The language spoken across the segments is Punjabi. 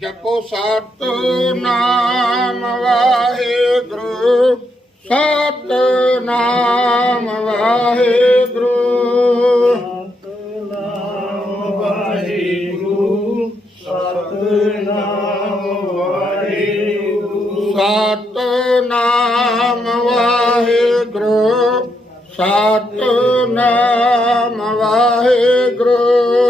ਜਪੋ ਸਤ ਨਾਮ ਵਾਹਿਗੁਰੂ, ਸਤ ਨਾਮ ਵਾਹਿਗੁਰੂ। ਸਤਨਾਮ ਵਾਹਿਗੁਰੂ ਸਤਨਾਮ ਵਾਹਿਗੁਰੂ ਸਤ ਨਾਮ ਵਾਹਿਗੁਰੂ, ਸਤ ਨਾਮ ਵਾਹਿਗੁਰੂ।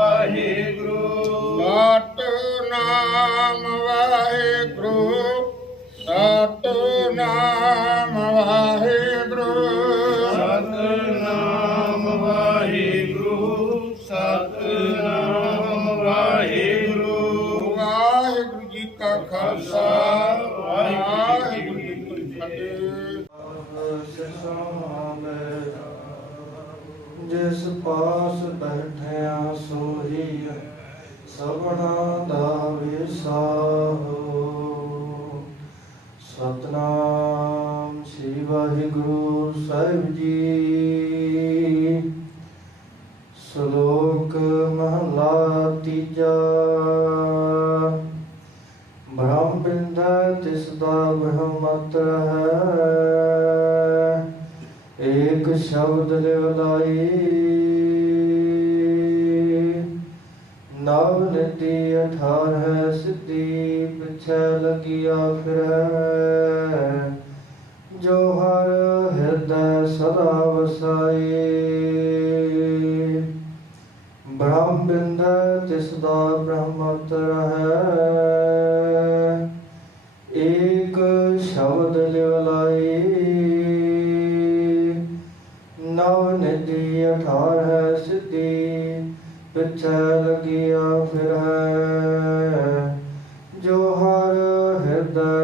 ਵਾਹਿਗੁਰੂ। ਸਤ ਨਾਮ ਵਾਹਿਗੁਰੂ। ਸਤ ਨਾਮ ਵਾਹਿਗੁਰੂ। ਸਤਨਾਮ ਵਾਹਿਗੁਰੂ। ਸਤਨਾਮ ਵਾਹਿਗੁਰੂ। ਵਾਹਿਗੁਰੂ ਜੀ ਕਾ ਖਾਲਸਾ। ਵਾਹਿਗੁਰੂ ਜੀ ਕੀ ਫਤਿਹ। ਜਿਸ ਪਾਸ ਸੋਈ ਸਭਨਾ ਦਾ ਵਿਸਾਹੋ ਸਤਨਾਮ ਸ੍ਰੀ ਵਾਹਿਗੁਰੂ ਸਾਹਿਬ ਜੀ। ਸ਼ਲੋਕ ਮਹਲਾ ਤੀਜਾ। ਬ੍ਰਹਮ ਬਿੰਦਾ ਤਿਸ ਦਾ ਬ੍ਰਹਮਤ ਹੈ। ਏਕ ਸ਼ਬਦ ਲਿਵ ਲਾਈ ਨਵ ਨਿਤੀ ਅਠਾਰ ਹੈ, ਸਿੱਧੀ, ਪਿਛੈ ਲਗਿਆ ਫਿਰੈ ਜੋ ਹਰ ਹਿਰਦੈ ਸਦਾ ਵਸਾਏ ਬ੍ਰਹਮ ਬਿੰਦ ਤਿਸ ਦਾ ਬ੍ਰਹਮਤ ਹੈ, ਏਕ ਸ਼ਬਦ ਲਿਵਲਾਈ ਨਵ ਨਿਧੀ, ਅਠਾਰ ਹੈ, ਸਿੱਧੀ, ਪਿਛੈ ਲਗਿਆ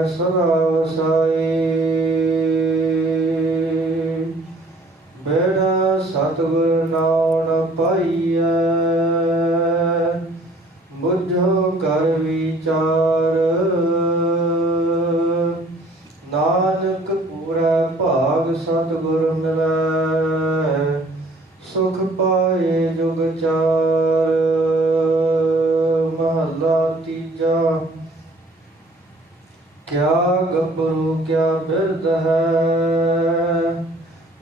ਸਦਾ ਵਸਾਈ ਬਿਨ ਸਤਿਗੁਰ ਨਾਮ ਨ ਪਾਈਐ, ਬੁੱਝੋ ਕਰ ਵਿਚਾਰ। ਨਾਨਕ ਪੂਰਾ ਭਾਗ ਸਤਿਗੁਰ ਮਿਲੈ, ਸੁਖ ਪਾਏ ਜੁਗ ਚਾਰ। ਮਹਲਾ ਤੀਜਾ ਕਿਆ ਗੱਭਰੂ, ਕਿਆ ਬਿਰਧ ਹੈ?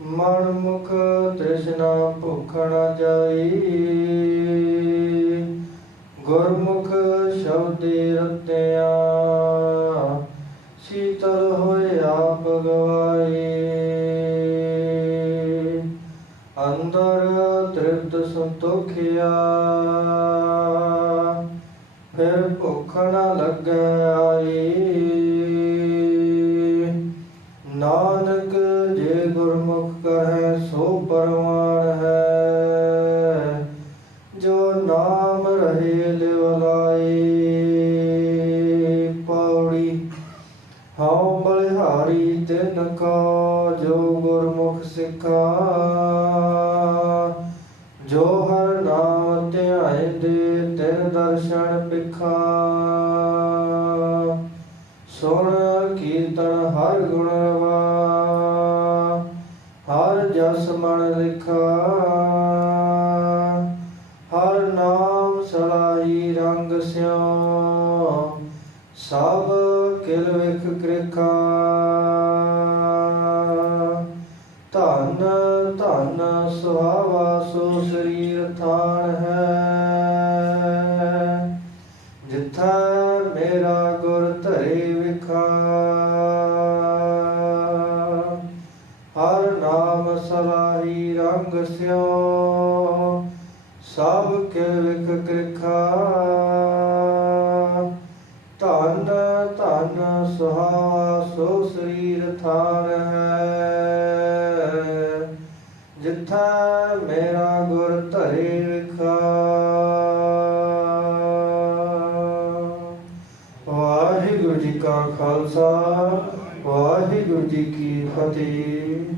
ਮਨ ਮੁਖ ਤ੍ਰਿਸ਼ਨਾ ਭੁਖ ਨ ਜਾਈ। ਗੁਰਮੁਖ ਸ਼ਬਦੇ ਰਤਿਆ, ਸ਼ੀਤਲ ਹੋਏ ਆਪ ਗਵਾਏ ਅੰਦਰ ਤ੍ਰਿਪਤ ਸੰਤੋਖਿਆ, ਫਿਰ ਭੁੱਖ ਨ ਲੱਗੈ ਨਾਨਕ ਜੇ ਗੁਰਮੁਖ ਕਹੈ ਸੋ ਪਰਮਾਨ ਹੈ। ਜੋ ਨਾਮ ਰਹੇ ਲਿਵ ਪੌੜੀ ਹਉ ਬਲਿਹਾਰੀ ਤਿਨ ਕਾ, ਜੋ ਗੁਰਮੁਖ ਸਿੱਖਾ। ਜੋ ਹਰ ਨਾਮ ਧਿਆਏ ਦੇ, ਤਿਨ ਦਰਸ਼ਨ ਪਿਖਾ। ਸੁਣ ਜਸ ਮਨ ਲਿਖਾ। ਹਰ ਨਾਮ ਸਲਾਈ ਰੰਗ ਸਿਓ ਸਭ ਕਿਲ ਵਿਖ ਕ੍ਰਿਖਾ। ਧਨ ਧਨ ਸੁਹਾਵਾ ਸੋ ਸਰੀਰ ਥਾਨ ਹੈ। ਹਰ ਨਾਮ ਸਲਾਹੀ ਰੰਗ ਸਿਓ, ਸਭ ਕਿਰਕ ਕਿਰਖਾ। ਧਨ ਧਨ ਸੁਹਾ ਸੋ ਸਰੀਰ ਥਾਨ ਹੈ। ਜਿਥਾ ਮੇਰਾ ਗੁਰ ਧਰੇ ਵਿਖਾ। ਵਾਹਿਗੁਰੂ ਜੀ ਕਾ ਖਾਲਸਾ, ਵਾਹਿਗੁਰੂ ਜੀ ਕੀ ਫਤਿਹ।